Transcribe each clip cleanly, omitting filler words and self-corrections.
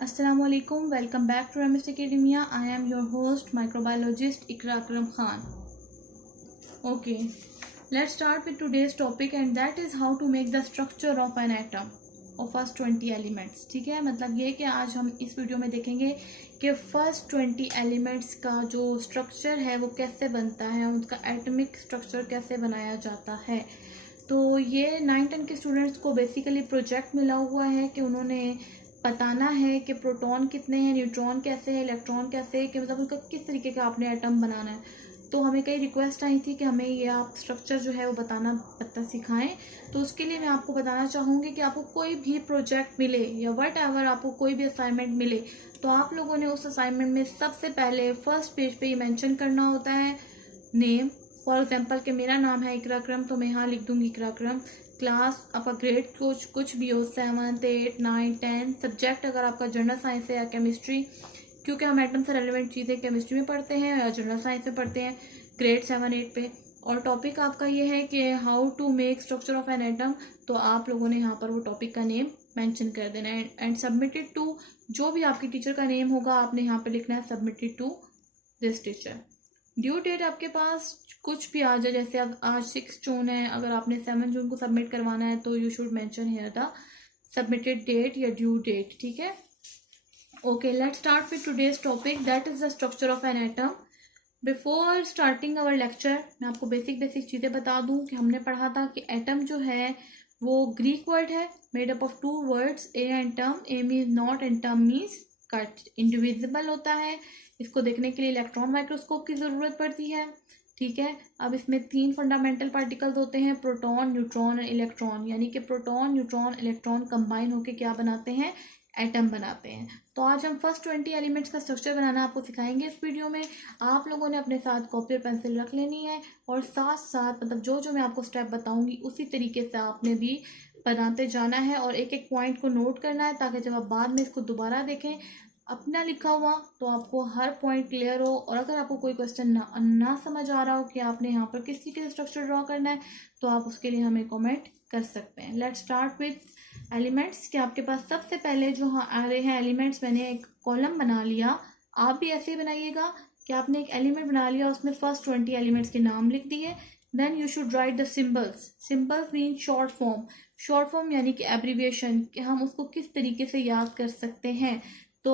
Assalamu alaikum. Welcome back to MS Academia. I am your host, microbiologist Ikra Akram Khan. Okay, let's start with today's topic, and that is how to make the structure of an atom of first 20 elements. ठीक है, मतलब ये कि आज हम इस video में देखेंगे कि फर्स्ट 20 एलिमेंट्स का जो स्ट्रक्चर है वो कैसे बनता है, उनका एटॉमिक स्ट्रक्चर कैसे बनाया जाता है। तो ये 9-10 के स्टूडेंट्स को बेसिकली प्रोजेक्ट मिला हुआ है कि उन्होंने बताना है कि प्रोटॉन कितने हैं, न्यूट्रॉन कैसे है, इलेक्ट्रॉन कैसे है, कि मतलब उनका किस तरीके का आपने एटम बनाना है। तो हमें कई रिक्वेस्ट आई थी कि हमें ये आप स्ट्रक्चर जो है वो बताना सिखाएं। तो उसके लिए मैं आपको बताना चाहूँगी कि आपको कोई भी प्रोजेक्ट मिले या वट एवर आपको कोई भी असाइनमेंट मिले, तो आप लोगों ने उस असाइनमेंट में सबसे पहले फर्स्ट पेज पे ये मेंशन करना होता है नेम। फॉर एग्जांपल कि मेरा नाम है इकरा अकरम, तो मैं यहाँ लिख दूंगी इकरा अकरम। क्लास आपका ग्रेड कुछ भी हो, 7, 8, 9, 10। सब्जेक्ट अगर आपका जनरल साइंस है या केमिस्ट्री, क्योंकि हम एटम से रेलिवेंट चीज़ें केमिस्ट्री में पढ़ते हैं या जनरल साइंस में पढ़ते हैं ग्रेड 7, 8 पे। और टॉपिक आपका ये है कि how to make structure of an atom, तो आप लोगों ने यहाँ पर वो टॉपिक का नेम मेंशन कर देना है एंड सबमिटेड टू, जो भी आपकी टीचर का नेम होगा आपने यहाँ पे लिखना है submitted to this teacher. Due date आपके पास कुछ भी आ जाए, जैसे अब आज 6 जून है, अगर आपने 7 जून को सबमिट करवाना है तो you should mention here the submitted date या ड्यू डेट। ठीक है, okay, let's start with today's topic, that is the structure of an atom. Before starting our lecture मैं आपको बेसिक चीज़ें बता दूं कि हमने पढ़ा था कि एटम जो है वो ग्रीक वर्ड है, made up of 2 words, A and term. A means not and term means cut, indivisible होता है। इसको देखने के लिए इलेक्ट्रॉन माइक्रोस्कोप की ज़रूरत पड़ती है। ठीक है, अब इसमें 3 फंडामेंटल पार्टिकल्स होते हैं, प्रोटॉन, न्यूट्रॉन और इलेक्ट्रॉन, यानी कि प्रोटॉन, न्यूट्रॉन, इलेक्ट्रॉन कंबाइन होकर क्या बनाते हैं, एटम बनाते हैं। तो आज हम फर्स्ट 20 एलिमेंट्स का स्ट्रक्चर बनाना आपको सिखाएंगे इस वीडियो में। आप लोगों ने अपने साथ कॉपी और पेंसिल रख लेनी है और साथ साथ मतलब जो मैं आपको स्टेप बताऊंगी उसी तरीके से आपने भी बनाते जाना है और एक एक पॉइंट को नोट करना है, ताकि जब आप बाद में इसको दोबारा देखें अपना लिखा हुआ तो आपको हर पॉइंट क्लियर हो। और अगर आपको कोई क्वेश्चन ना समझ आ रहा हो कि आपने यहाँ पर किस तरीके से स्ट्रक्चर ड्रॉ करना है, तो आप उसके लिए हमें कमेंट कर सकते हैं। Let's start with elements. कि आपके पास सबसे पहले जो आ रहे हैं एलिमेंट्स, मैंने एक कॉलम बना लिया, आप भी ऐसे ही बनाइएगा कि आपने एक एलिमेंट बना लिया, उसमें फर्स्ट 20 एलिमेंट्स के नाम लिख दिए। Then you should write the symbols. Symbols mean short form, short form यानी कि एब्रीविएशन, कि हम उसको किस तरीके से याद कर सकते हैं। तो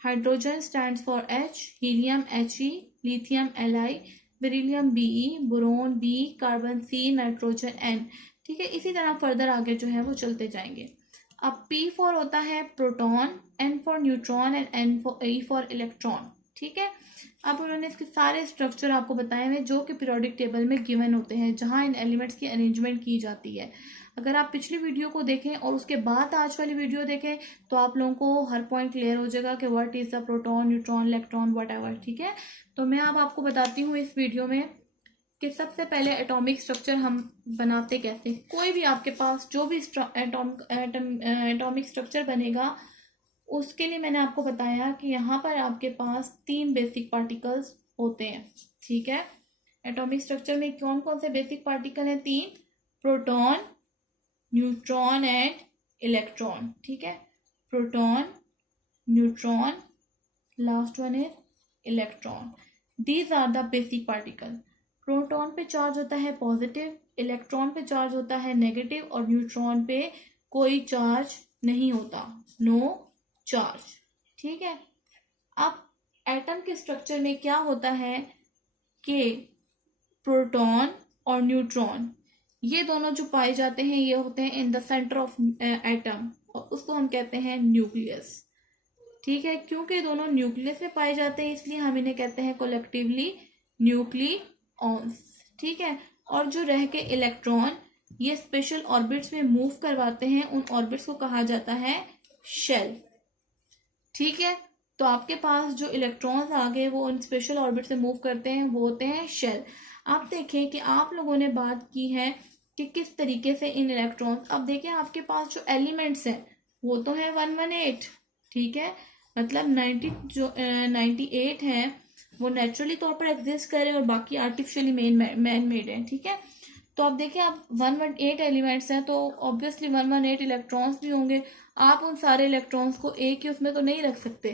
hydrogen stands for H, helium He, lithium Li, beryllium Be, boron B, carbon C, nitrogen N। ठीक है, इसी तरह फर्दर आगे जो है वो चलते जाएंगे। अब P फॉर होता है proton, N for neutron and E for electron. ठीक है, अब उन्होंने इसके सारे स्ट्रक्चर आपको बताए हुए जो कि पीरियोडिक टेबल में गिवन होते हैं, जहां इन एलिमेंट्स की अरेंजमेंट की जाती है। अगर आप पिछली वीडियो को देखें और उसके बाद आज वाली वीडियो देखें तो आप लोगों को हर पॉइंट क्लियर हो जाएगा कि what is the proton, neutron, electron, what ever. ठीक है, तो मैं अब आपको बताती हूँ इस वीडियो में कि सबसे पहले एटॉमिक स्ट्रक्चर हम बनाते कैसे। कोई भी आपके पास जो भी एटॉमिक स्ट्रक्चर बनेगा उसके लिए मैंने आपको बताया कि यहाँ पर आपके पास 3 बेसिक पार्टिकल्स होते हैं। ठीक है, एटॉमिक स्ट्रक्चर में कौन कौन से बेसिक पार्टिकल हैं? 3, प्रोटॉन, न्यूट्रॉन एंड इलेक्ट्रॉन। ठीक है, proton, neutron, last one is electron. These are the basic particle. Proton पे चार्ज होता है पॉजिटिव, इलेक्ट्रॉन पे चार्ज होता है नेगेटिव और न्यूट्रॉन पे कोई चार्ज नहीं होता, नो चार्ज। ठीक है, अब एटम के स्ट्रक्चर में क्या होता है कि प्रोटॉन और न्यूट्रॉन ये दोनों जो पाए जाते हैं ये होते हैं in the centre of atom, और उसको हम कहते हैं न्यूक्लियस। ठीक है, क्योंकि दोनों न्यूक्लियस में पाए जाते हैं इसलिए हम इन्हें कहते हैं कोलेक्टिवली न्यूक्लियॉन्स। ठीक है, और जो रह के इलेक्ट्रॉन ये स्पेशल ऑर्बिट्स में मूव करवाते हैं, उन ऑर्बिट्स को कहा जाता है शेल। ठीक है, तो आपके पास जो इलेक्ट्रॉन्स आ गए वो उन स्पेशल ऑर्बिट से मूव करते हैं, वो होते हैं शेल। आप देखें कि आप लोगों ने बात की है कि किस तरीके से इन इलेक्ट्रॉन्स, अब देखें आपके पास जो एलिमेंट्स हैं वो तो है 118। ठीक है, मतलब 98 हैं वो नेचुरली तौर पर एग्जिस्ट कर रहे हैं और बाकी आर्टिफिशियली मैन मेड है। ठीक है, तो अब देखिए, आप 118 एलिमेंट्स हैं तो ऑब्वियसली 118 इलेक्ट्रॉन्स भी होंगे। आप उन सारे इलेक्ट्रॉन्स को एक ही उसमें तो नहीं रख सकते,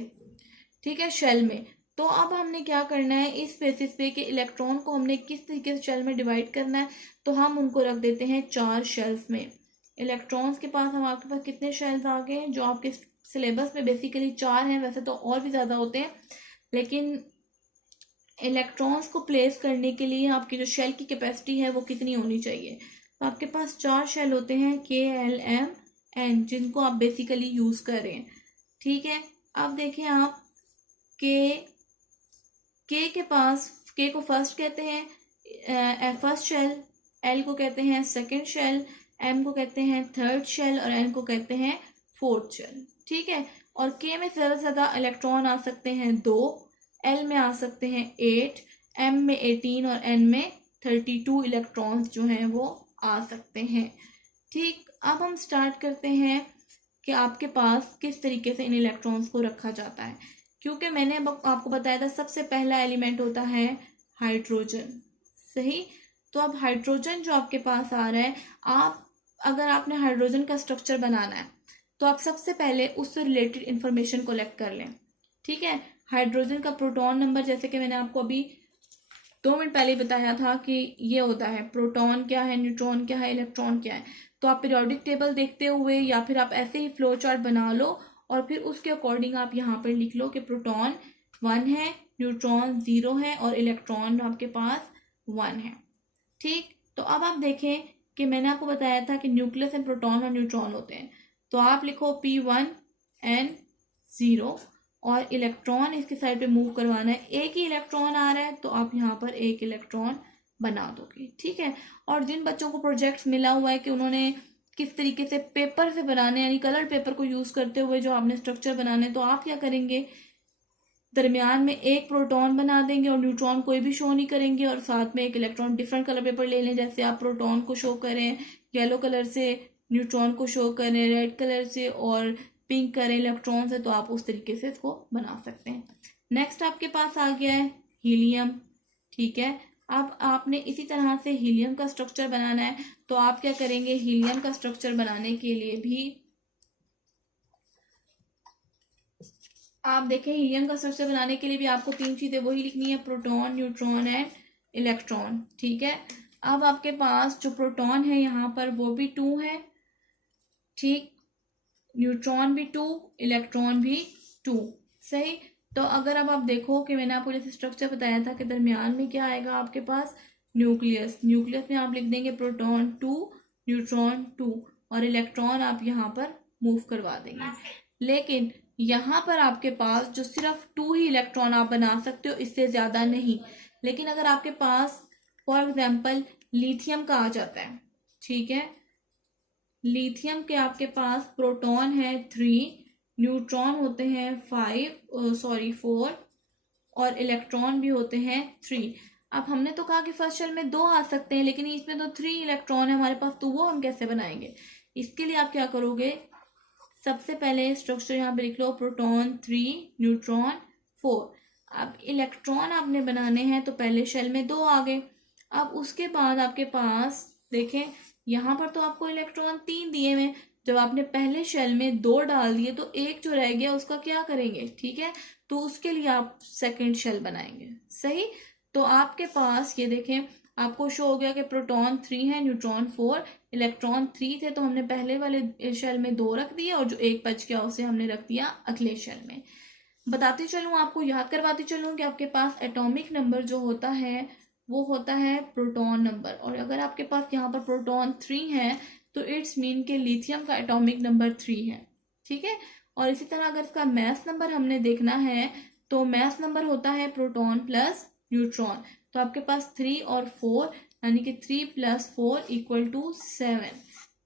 ठीक है, शेल में। तो अब हमने क्या करना है, इस बेसिस पे कि इलेक्ट्रॉन को हमने किस तरीके से शेल में डिवाइड करना है, तो हम उनको रख देते हैं 4 शेल्स में। इलेक्ट्रॉन्स के पास हम आपके पास कितने शेल्स आ गए हैं, जो आपके सिलेबस में बेसिकली 4 हैं, वैसे तो और भी ज़्यादा होते हैं, लेकिन इलेक्ट्रॉन्स को प्लेस करने के लिए आपकी जो शेल की कैपेसिटी है वो कितनी होनी चाहिए। तो आपके पास 4 शेल होते हैं KLMN, जिनको आप बेसिकली यूज कर रहे हैं, ठीक है। अब देखें आप के के पास, के को फर्स्ट कहते हैं, फर्स्ट शेल, एल को कहते हैं सेकेंड शेल, एम को कहते हैं थर्ड शेल और एन को कहते हैं फोर्थ शेल, ठीक है। और के में ज़्यादा से ज़्यादा इलेक्ट्रॉन आ सकते हैं 2, एल में आ सकते हैं 8, एम में 18 और एन में 32 इलेक्ट्रॉन्स जो हैं वो आ सकते हैं, ठीक। अब हम स्टार्ट करते हैं कि आपके पास किस तरीके से इन इलेक्ट्रॉन्स को रखा जाता है। क्योंकि मैंने अब आपको बताया था सबसे पहला एलिमेंट होता है हाइड्रोजन, सही। तो अब हाइड्रोजन जो आपके पास आ रहा है, आप अगर आपने हाइड्रोजन का स्ट्रक्चर बनाना है तो आप सबसे पहले उससे रिलेटेड इंफॉर्मेशन कलेक्ट कर लें, ठीक है। हाइड्रोजन का प्रोटॉन नंबर, जैसे कि मैंने आपको अभी 2 मिनट पहले बताया था कि ये होता है प्रोटॉन क्या है, न्यूट्रॉन क्या है, इलेक्ट्रॉन क्या है। तो आप पीरियोडिक टेबल देखते हुए या फिर आप ऐसे ही फ्लो चार्ट बना लो और फिर उसके अकॉर्डिंग आप यहाँ पर लिख लो कि प्रोटॉन 1 है, न्यूट्रॉन 0 है और इलेक्ट्रॉन आपके पास 1 है, ठीक। तो अब आप देखें कि मैंने आपको बताया था कि न्यूक्लियस में प्रोटॉन और न्यूट्रॉन होते हैं, तो आप लिखो P1N0 और इलेक्ट्रॉन इसकी साइड पे मूव करवाना है, एक ही इलेक्ट्रॉन आ रहा है तो आप यहाँ पर एक इलेक्ट्रॉन बना दोगे, ठीक है। और जिन बच्चों को प्रोजेक्ट्स मिला हुआ है कि उन्होंने किस तरीके से पेपर से बनाने, यानी कलर पेपर को यूज करते हुए जो आपने स्ट्रक्चर बनाने, तो आप क्या करेंगे, दरमियान में एक प्रोटॉन बना देंगे और न्यूट्रॉन कोई भी शो नहीं करेंगे, और साथ में एक इलेक्ट्रॉन डिफरेंट कलर पेपर ले लें, जैसे आप प्रोटॉन को शो करें येलो कलर से, न्यूट्रॉन को शो करें रेड कलर से और पिंक करें इलेक्ट्रॉन से, तो आप उस तरीके से इसको बना सकते हैं। नेक्स्ट आपके पास आ गया है हीलियम, ठीक है। अब आपने इसी तरह से हीलियम का स्ट्रक्चर बनाना है, तो आप क्या करेंगे, हीलियम का स्ट्रक्चर बनाने के लिए भी आप देखें, हीलियम का स्ट्रक्चर बनाने के लिए भी आपको 3 चीजें वही लिखनी है, प्रोटॉन, न्यूट्रॉन एंड इलेक्ट्रॉन, ठीक है। अब आपके पास जो प्रोटॉन है यहाँ पर वो भी 2 है, ठीक, न्यूट्रॉन भी 2, इलेक्ट्रॉन भी 2, सही। तो अगर अब आप देखो कि मैंने आपको जैसे स्ट्रक्चर बताया था कि दरमियान में क्या आएगा आपके पास, न्यूक्लियस, न्यूक्लियस में आप लिख देंगे प्रोटॉन 2, न्यूट्रॉन 2 और इलेक्ट्रॉन आप यहाँ पर मूव करवा देंगे। लेकिन यहाँ पर आपके पास जो सिर्फ 2 ही इलेक्ट्रॉन आप बना सकते हो, इससे ज्यादा नहीं। लेकिन अगर आपके पास फॉर एग्जाम्पल लिथियम का आ जाता है, ठीक है, लिथियम के आपके पास प्रोटॉन है 3, न्यूट्रॉन होते हैं 4 और इलेक्ट्रॉन भी होते हैं 3। अब हमने तो कहा कि फर्स्ट शेल में 2 आ सकते हैं, लेकिन इसमें तो 3 इलेक्ट्रॉन है हमारे पास, तो वो हम कैसे बनाएंगे। इसके लिए आप क्या करोगे, सबसे पहले स्ट्रक्चर यहाँ पे लिख लो, प्रोटॉन 3, न्यूट्रॉन 4। अब इलेक्ट्रॉन आपने बनाने हैं तो पहले शेल में 2 आ गए। अब उसके बाद आपके पास देखें, यहाँ पर तो आपको इलेक्ट्रॉन 3 दिए हुए, जब आपने पहले शेल में 2 डाल दिए तो एक जो रह गया उसका क्या करेंगे, ठीक है, तो उसके लिए आप सेकेंड शेल बनाएंगे, सही। तो आपके पास ये देखें, आपको शो हो गया कि प्रोटॉन 3 है, न्यूट्रॉन 4, इलेक्ट्रॉन 3 थे, तो हमने पहले वाले शेल में 2 रख दिए और जो एक बच गया उसे हमने रख दिया अगले शेल में। बताती चलूँ, आपको याद करवाती चलूँ कि आपके पास एटॉमिक नंबर जो होता है वो होता है प्रोटॉन नंबर, और अगर आपके पास यहाँ पर प्रोटॉन 3 है तो इट्स मीन के लिथियम का एटॉमिक नंबर 3 है, ठीक है। और इसी तरह अगर इसका मास नंबर हमने देखना है तो मास नंबर होता है प्रोटॉन प्लस न्यूट्रॉन, तो आपके पास 3 और 4 यानी कि 3 + 4 = 7।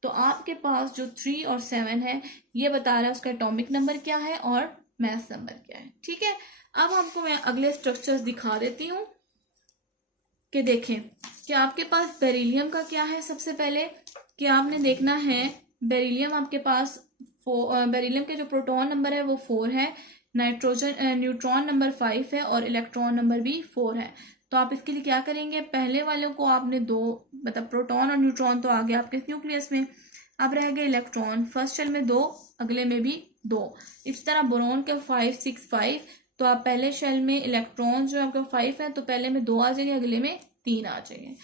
तो आपके पास जो 3 और 7 है ये बता रहा है उसका एटॉमिक नंबर क्या है और मास नंबर क्या है, ठीक है। अब हमको मैं अगले स्ट्रक्चर्स दिखा देती हूँ कि देखें कि आपके पास बेरिलियम का क्या है। सबसे पहले कि आपने देखना है बेरिलियम, आपके पास बेरिलियम के जो प्रोटॉन नंबर है वो 4 है, नाइट्रोजन न्यूट्रॉन नंबर 5 है और इलेक्ट्रॉन नंबर भी 4 है। तो आप इसके लिए क्या करेंगे, पहले वाले को आपने दो, मतलब प्रोटॉन और न्यूट्रॉन तो आ गया आपके न्यूक्लियस में, अब रह गए इलेक्ट्रॉन, फर्स्ट शेल में दो, अगले में भी दो। इस तरह बोरॉन के 5 6 5, तो आप पहले शेल में इलेक्ट्रॉन जो आपका 5 है तो पहले में 2 आ जाएंगे, अगले में 3 आ जाएंगे।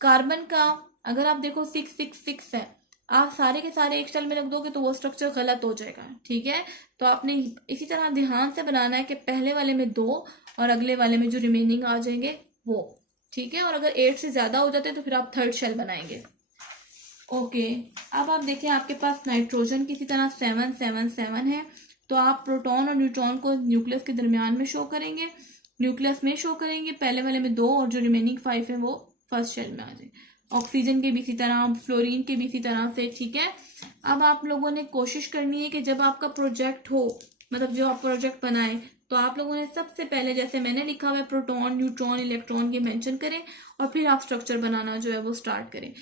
कार्बन का अगर आप देखो 6 6 6 है, आप सारे के सारे एक शेल में रख दोगे तो वो स्ट्रक्चर गलत हो जाएगा, ठीक है। तो आपने इसी तरह ध्यान से बनाना है कि पहले वाले में 2 और अगले वाले में जो रिमेनिंग आ जाएंगे वो, ठीक है। और अगर 8 से ज्यादा हो जाते हैं तो फिर आप थर्ड शेल बनाएंगे। ओके, अब आप देखें आपके पास नाइट्रोजन की इसी तरह 7 7 7 है, तो आप प्रोटॉन और न्यूट्रॉन को न्यूक्लियस के दरमियान में शो करेंगे, न्यूक्लियस में शो करेंगे, पहले वाले में 2 और जो रिमेनिंग 5 है वो फर्स्ट शेल में आ जाए। ऑक्सीजन के भी इसी तरह, फ्लोरीन के भी इसी तरह से, ठीक है। अब आप लोगों ने कोशिश करनी है कि जब आपका प्रोजेक्ट हो, मतलब जो आप प्रोजेक्ट बनाए, तो आप लोगों ने सबसे पहले जैसे मैंने लिखा हुआ है प्रोटॉन न्यूट्रॉन इलेक्ट्रॉन के मेंशन करें और फिर आप स्ट्रक्चर बनाना जो है वो स्टार्ट करें।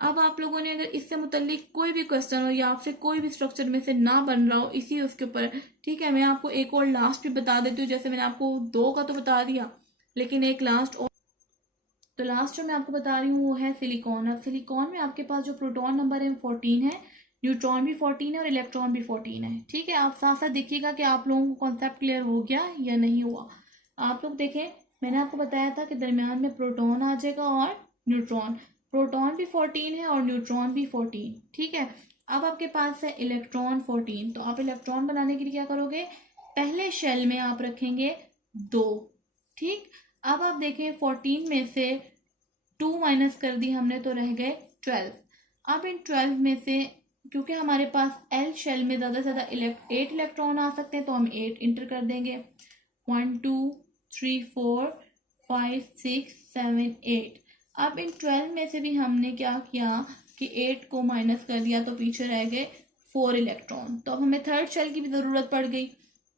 अब आप लोगों ने अगर इससे मुतालिक कोई भी क्वेश्चन हो या आपसे कोई भी स्ट्रक्चर में से ना बन रहा हो इसी उसके ऊपर, ठीक है, मैं आपको एक और लास्ट भी बता देती हूँ। जैसे मैंने आपको 2 का तो बता दिया, लेकिन एक लास्ट और, तो लास्ट जो मैं आपको बता रही हूँ वो है सिलिकॉन। अब सिलिकॉन में आपके पास जो प्रोटॉन नंबर है 14 है, न्यूट्रॉन भी 14 है और इलेक्ट्रॉन भी 14 है, ठीक है। आप साथ साथ देखिएगा कि आप लोगों को कॉन्सेप्ट क्लियर हो गया या नहीं हुआ। आप लोग देखें, मैंने आपको बताया था कि दरमियान में प्रोटॉन आ जाएगा और न्यूट्रॉन, प्रोटॉन भी 14 है और न्यूट्रॉन भी 14, ठीक है। अब आपके पास है इलेक्ट्रॉन 14, तो आप इलेक्ट्रॉन बनाने के लिए क्या करोगे, पहले शेल में आप रखेंगे 2, ठीक। अब आप देखें 14 में से 2 माइनस कर दी हमने तो रह गए 12। अब इन 12 में से क्योंकि हमारे पास एल शेल में ज़्यादा से ज़्यादा 8 इलेक्ट्रॉन आ सकते हैं तो हम 8 इंटर कर देंगे, 1 2 3 4 5 6 7 8। अब इन 12 में से भी हमने क्या किया कि 8 को माइनस कर दिया तो पीछे रह गए 4 इलेक्ट्रॉन। तो अब हमें थर्ड शेल की भी ज़रूरत पड़ गई,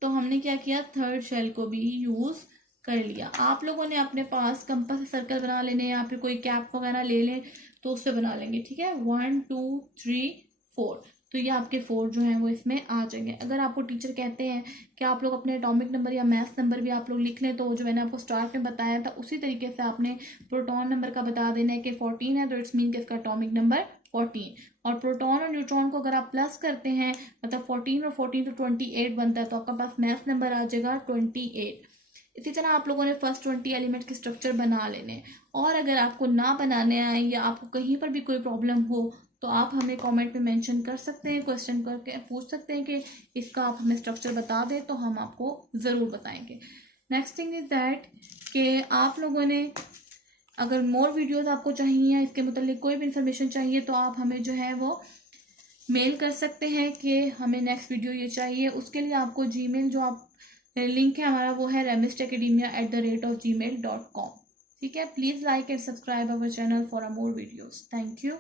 तो हमने क्या किया, थर्ड शेल को भी यूज़ कर लिया। आप लोगों ने अपने पास कंपास से सर्कल बना लेने या फिर कोई कैप वगैरह ले लें तो उससे बना लेंगे, ठीक है। 1 2 3 4, तो ये आपके 4 जो हैं वो इसमें आ जाएंगे। अगर आपको टीचर कहते हैं कि आप लोग अपने एटॉमिक नंबर या मैथ्स नंबर भी आप लोग लिख लें, तो जो मैंने आपको स्टार्ट में बताया था उसी तरीके से आपने प्रोटॉन नंबर का बता देना है कि 14 है तो इट्स मीन कि इसका एटॉमिक नंबर 14। और प्रोटॉन और न्यूट्रॉन को अगर आप प्लस करते हैं, मतलब 14 और 14 तो 28 बनता है, तो आपका पास मैथ्स नंबर आ जाएगा 28। इसी तरह आप लोगों ने फर्स्ट 20 एलिमेंट के स्ट्रक्चर बना लेने। और अगर आपको ना बनाने आए या आपको कहीं पर भी कोई प्रॉब्लम हो तो आप हमें कमेंट में मेंशन कर सकते हैं, क्वेश्चन करके पूछ सकते हैं कि इसका आप हमें स्ट्रक्चर बता दें, तो हम आपको ज़रूर बताएंगे। नेक्स्ट थिंग इज़ दैट कि आप लोगों ने अगर मोर वीडियोस आपको चाहिए या इसके मतलब कोई भी इंफॉर्मेशन चाहिए तो आप हमें जो है वो मेल कर सकते हैं कि हमें नेक्स्ट वीडियो ये चाहिए। उसके लिए आपको जीमेल जो आप लिंक है हमारा वो है remistacademia@gmail.com, ठीक है। Please like and subscribe our channel for a more videos. Thank you.